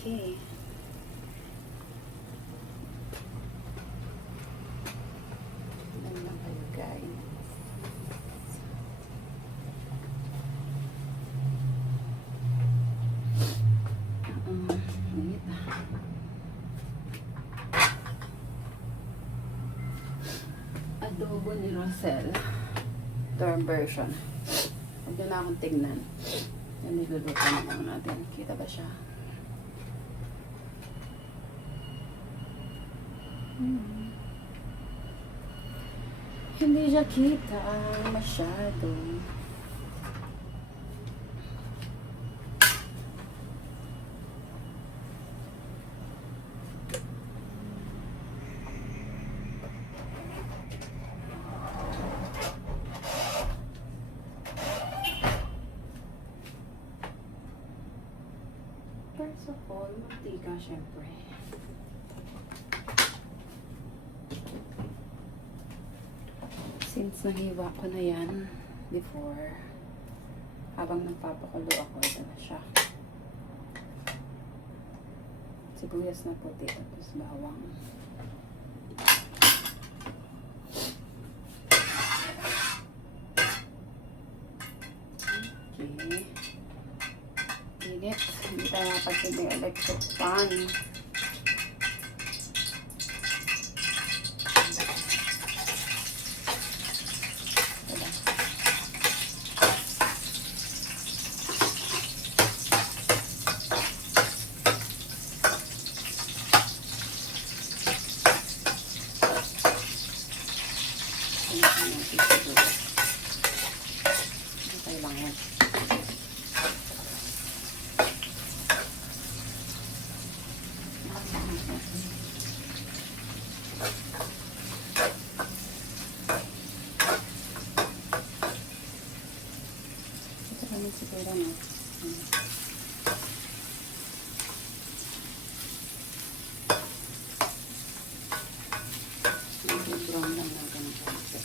Okay. Tignan lang kayo guys. Wait. Adobo ni Rosel. Dorm version. Huwag na akong tignan. Yan, niluluto na lang natin. Kita ba siya? Hindi siya kita masyado. First of all, mantika syempre. Since nahiwa ko na yan before, habang nagpapakulo ako, ito na siya. Sibuyas na puti, tapos bawang. Okay. Init. Hindi tayo mapagsin yung electric fan. Okay lang yan. Ito kami siguro na. Brown lang natin ang konti.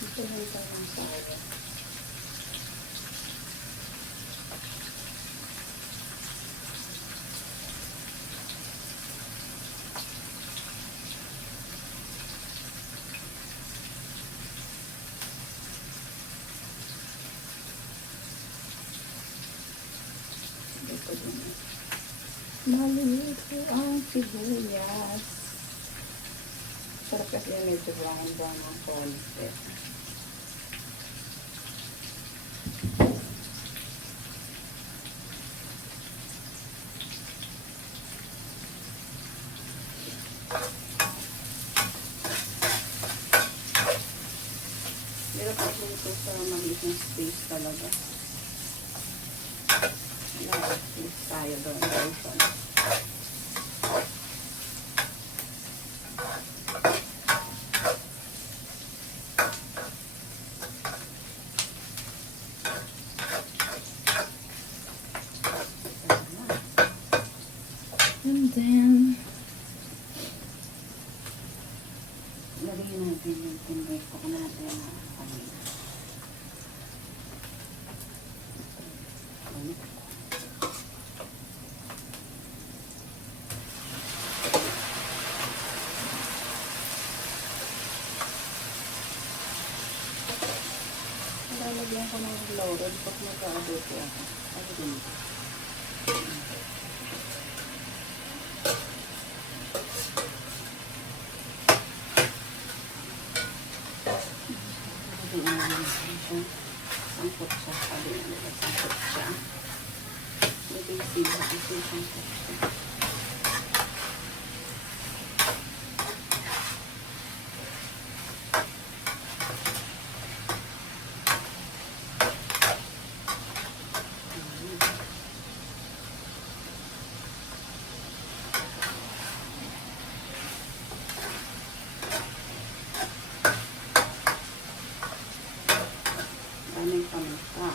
Ito lang tayong sawa. Ito din. Maliliit ang sibuyas. Sarap kasi medyo brown ang konti. Pero pag ito sa maliit na space talaga. Please tayo doon version. And then lagyan natin yung tindig ko natin na kanina. Lalagyan ko ng laurel pag mag-aadobo ako. Ano din ito? sangkot siya. Sabi nila, sangkot siya. Ito yung sila. Ito yung sangkot siya. Daming paminta.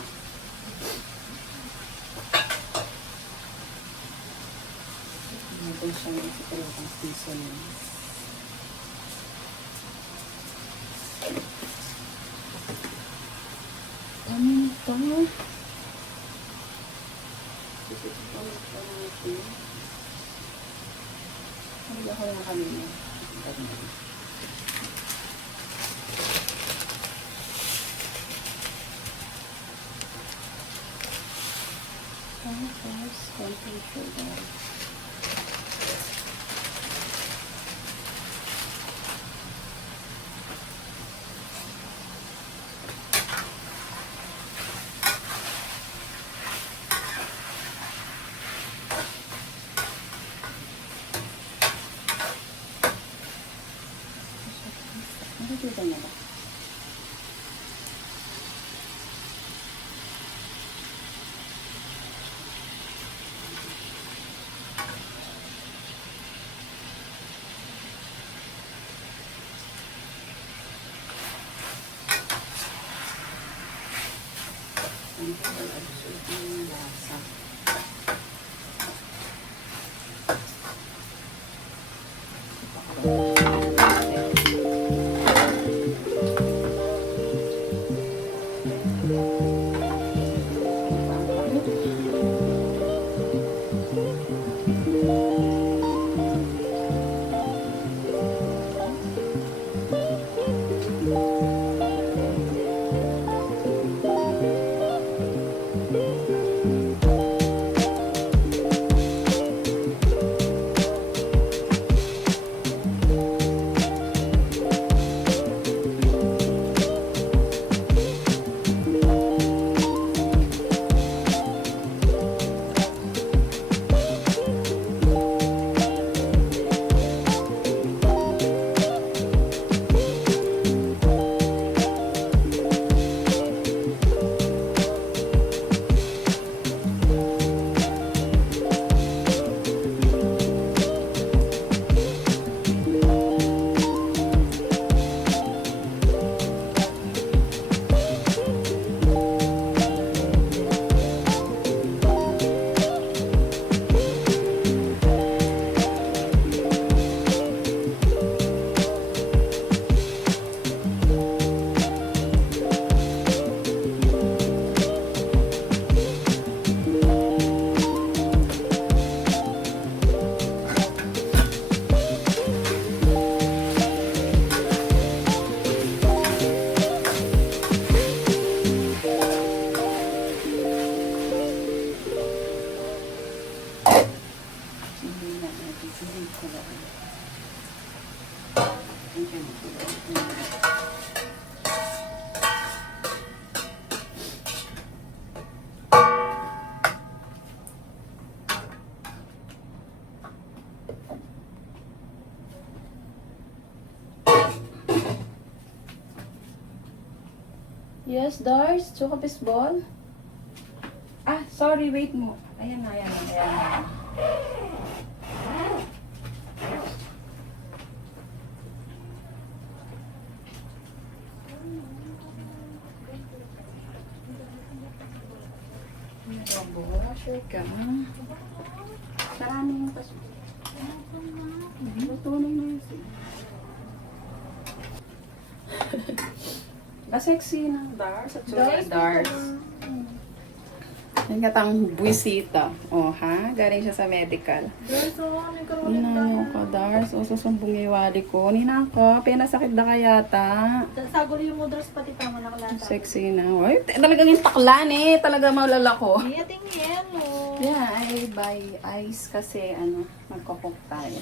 Ito siyang isipalatang seasoning. Paminta. Ito paminta natin. Ano ba ako yung kanina? Tapos, konting sugar. Nakikita niyo ba? Ang lasa. Yes, Dars. Choco Ball. Ah, sorry. Wait mo. Ayan na, ayan na, ayan na. Sure ka. Sarami yung paso. Luto na yun. Sexy ng Dars at Dars. Yung katang buwisita. O ha? Galing siya sa medical. Dars, Ano ka, Dars? O susumbong yung wali ko. Nina ko, pinasakit na kaya ta. Sagol yung mo, Dars, pati tama na kalata. Sexy na. Uy, talagang yung taklan eh. Talaga maulala ko. Iya, tingin, oh. Yeah, I buy ice kasi magkukok tayo.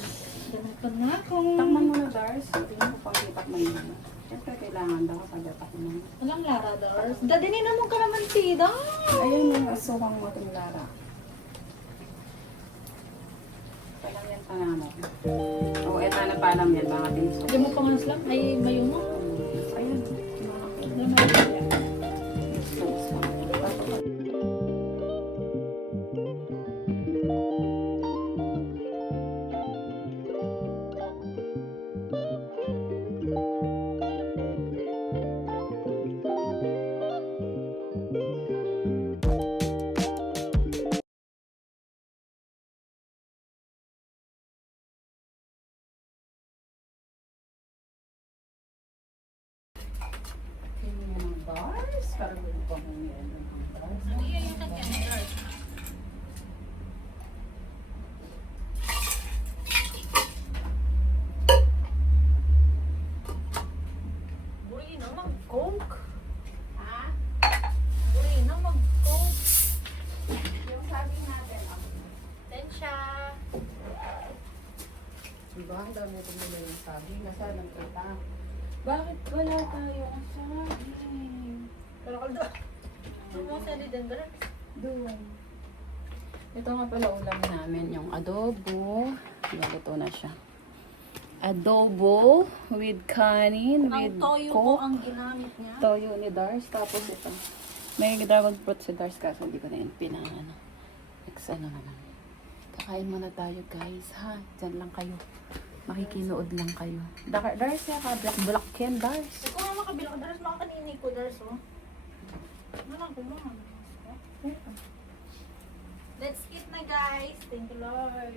Ganun pa na ako. Takman mo na, Dars. Tingnan ko pang itakman mo na. Siyempre, kailangan daw kapag ako naman. Walang Lara Dars. Dadinin mo ka naman, Tida. Ayun yung asukang mo itong Lara. Palang yan panamo. Oo, eto na palam yan, mga tinso. Hindi mo pangas lang. Ay, mayo mo. Ayun. Ano mayo? Bars? Parang gusto ko ng bars. Buri na mag-coke. Ha? Buri na mag-coke. Yung sabi natin, Tensya. diba? Ang dami itong nila yung sabi. Nasaan ang kita? Bakit wala tayong sabi? Pero kaldo. Ano mo sa din dala? Doon. Ito nga pala ulam namin, yung adobo. Naluto na siya. Adobo with kanin, with Ang toyo ko coke. ang ginamit niya. Toyo ni Dars. Tapos ito. May dragon fruit si Dars kaso hindi ko na yun pinangano. Next ano na lang. Kakain muna tayo guys ha. Diyan lang kayo. Makikinood lang kayo. Dars ya ka. Black yan Dars. Ito nga makabilang Dars. Makakanini ko Dars oh. Ano lang kailangan? Let's eat na guys. Thank you Lord.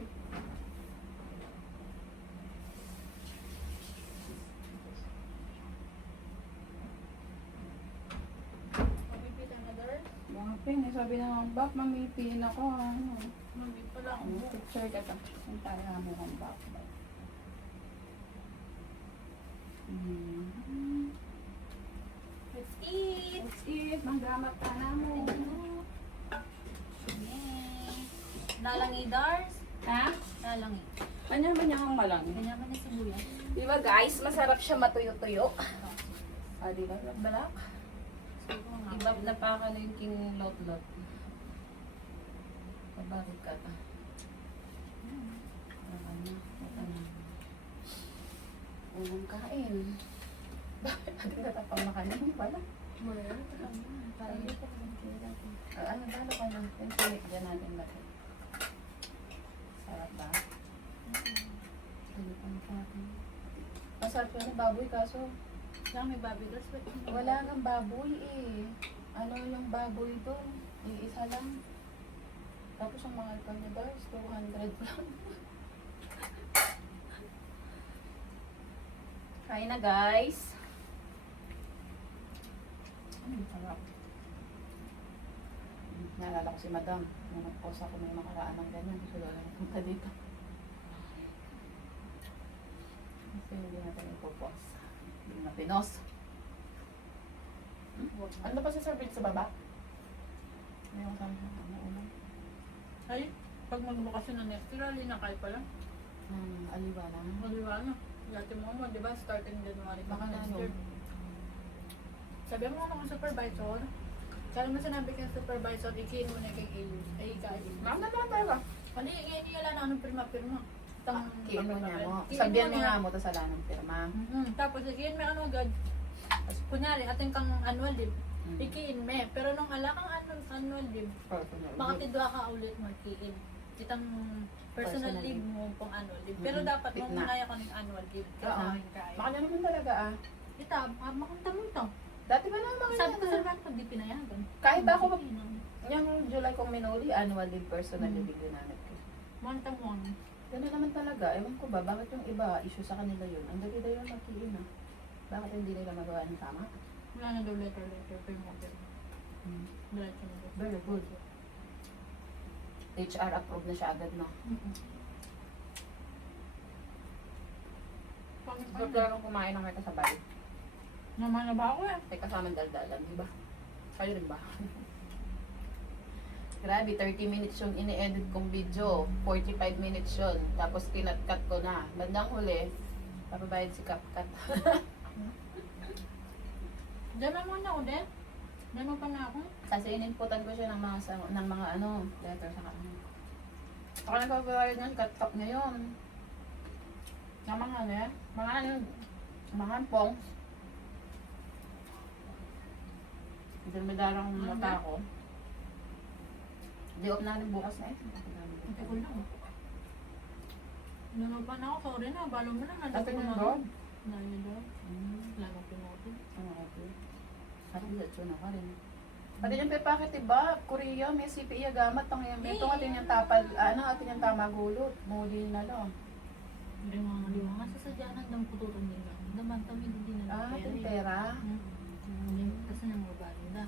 Mabipita na Dars. Mga pin, sabi na ng bak, mamipin ako. Ano? Mabipita pala ako. Picture ka pa. Yung tayo nga mo ng bak. Let's eat. Let's eat. Manggamat ka na mo. Yay. Nalangi Dars. Ha? Nalangi. Manya-manya kang malang. Ganyan man na sibuyas. Di ba guys, masarap siya matuyo-tuyo. Ah, di ba? Balak? Iba na pa ka na yung king lot-lot. Pabakit ka ta. Unang kain. Bakit natin natapang makanin? Wala. Ano ba? Ano ka lang? Yung sulit dyan natin natin. Sarap ba? Sulitan ka natin. Masarap yun ang baboy kaso Kaya may baby Dars. wala nang baboy eh. Ano yung baboy doon? Isa lang. Tapos ang mahal pa niya guys, 200 lang. Kain na guys. Sarap. Naalala ko si Madam. Nung nag-post ako may makaraan ng ganyan. Gusto ko lang punta dito. Kasi hindi natin ipopost. Hindi na pinos. Ano pa sa service sa baba? May yung sabi na ano. Ay, pag magbukasyon na next year, alin na kayo pala. Aliwa lang. Maliwa na. Dati mo mo, di ba? Starting January Baka na next ano. year. Sabi mo ano kung supervisor. Kaya mo sinabi kay supervisor, ikiin mo na kay Elius. Ay, ikain. Ma'am na naman talaga. Ano, ikiin niya lang anong pirma-pirma. Kiin mo niya mo. Sabihan mo nga mo to sa lanong pirma. Tapos ikiin mo ano agad. Tapos kunyari, ating kang annual leave. Mm. Ikiin me. Pero nung ala kang annual leave, makatidwa ka ulit mo ikiin. Itang personal Personal leave leave. mo pang annual leave. Pero dapat mo Tikna. manaya ka ng annual leave. Oo. Kasamahin ka. Baka na naman talaga ah. Ita, makanta mo ito. Dati ba naman mga Sabi ko yan, sa ah? mga pag di pinayagan. Kahit ako, yung July kong minuli, annual leave, personal leave ginamit ko. Manta mo. Ganun naman talaga. Ewan ko ba, bakit yung iba, issue sa kanila yun? Ang dali daw yung nakiin ah. Bakit hindi nila magawa ng tama? Wala na daw letter, pero mo. Diretso na daw. Very good. HR approved na siya agad, no? Pero kung kumain ng may kasabay, Naman na ba ako eh? may kasamang daldalan, di ba? Kayo rin ba? Grabe, 30 minutes yung ini-edit kong video. 45 minutes yun. Tapos kinat-cut ko na. Bandang huli, papabayad si CapCut. Dama mo na ako, din. Dama pa na ako. Kasi ininputan ko siya ng mga ano, letter sa kanya. Ako nagpapayad ng katok ngayon. Ng mga ano yan? Mga pongs. Dami-darang Ano mata ba? ko. Di off natin bukas na ito. Hindi ko lang. Dama pa na ako, sorry na. Balo mo na. Kasi yung doon. Naya daw. Lalo pinotid. Okay. Sarap dito na ka rin. Pati yung pepakit, diba? Korea, may sipi gamat. Ang yung ito atin yung tapad, atin yung tamagulot. Muli na lang. Hindi mga liwa. Nga sa sadyanan dam pututan nila. Daman kami hindi na Tintera. Kasi nang mabalo na.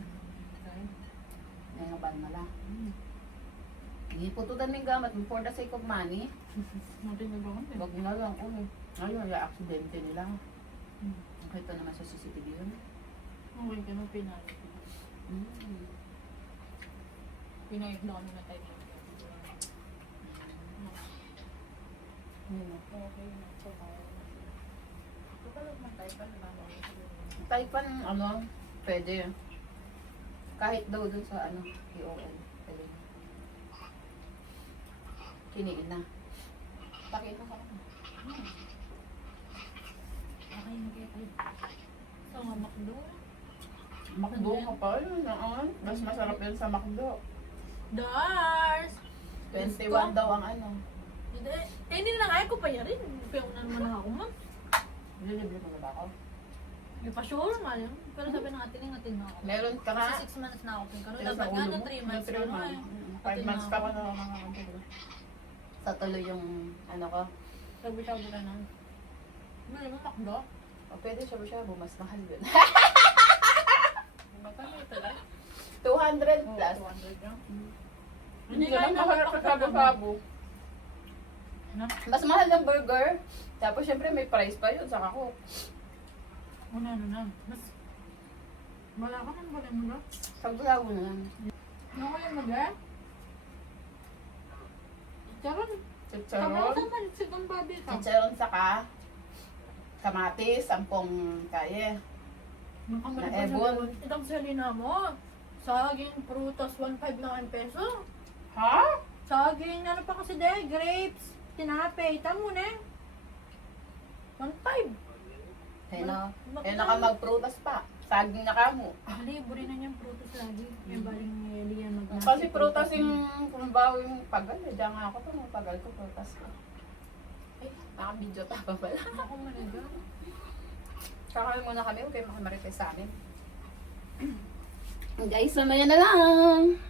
Okay. May nga ban na lang. Hindi pututan ng gamat for the sake of money. Natin na ba kami? Wag na lang. Ngayon, yung aksidente nila. Nakita naman sa CCTV yun. Uwi ka nung pinayag. Pinayag na kami na tayo. Okay na. So, kapalot ng tayo pa naman. Taipan, ano, pwede. Kahit daw dun sa, ano, POL. Pwede. Kiniin na. Pakita ka lang. Okay na kayo. So, nga makdo. Makdo ka pa yun, mas masarap yun sa Makdo. Dars! 21 daw ang ano. Hindi na nga ko pa yan rin. Pero na naman ako, ma'am. Lilibre mo na ba ako? May pa-sure nga yun. Pero sabi ng atin na ako. Meron ka na. Kasi 6 months na ako. Kano, Sila sa dapat nga ulo na mo. 3 months. 3 months. 5 months ka pa na mga ano. Sa tuloy yung ano ko. Sabi-sabi ka na. Ano mo makdo? O pwede siya mas mahal yun. Magkano ito lang? 200 plus. 200 lang. Hindi naman mahal sa sabo-sabo. Mas mahal ng burger. Tapos syempre may price pa yun sa kako. Ano na. Mas... Wala ka man balik mo na. Sabo-sabo na lang. Ano ko yung mag-eh? Charon. Chicharon. Tama sigang babi ka. Chicharon saka kamatis, 10 kaye. Na ebon. Itang salina mo. Saging, prutas, 1.5 lang ang peso. Ha? Saging, ano pa kasi de? Grapes, tinape, tamo na. 1.5. Eh naka magprutas pa. Saging na kamo. Libre na niyang prutas lagi. Yung baling Lian mag Kasi prutas yung kumbawa yung pagal. Diyan nga ako pa mga pagal ko prutas ko. Ay, naka-video pa pala. Ako malaga. Kakain muna kami. Okay, makimarites sa amin. Guys, mamaya na lang.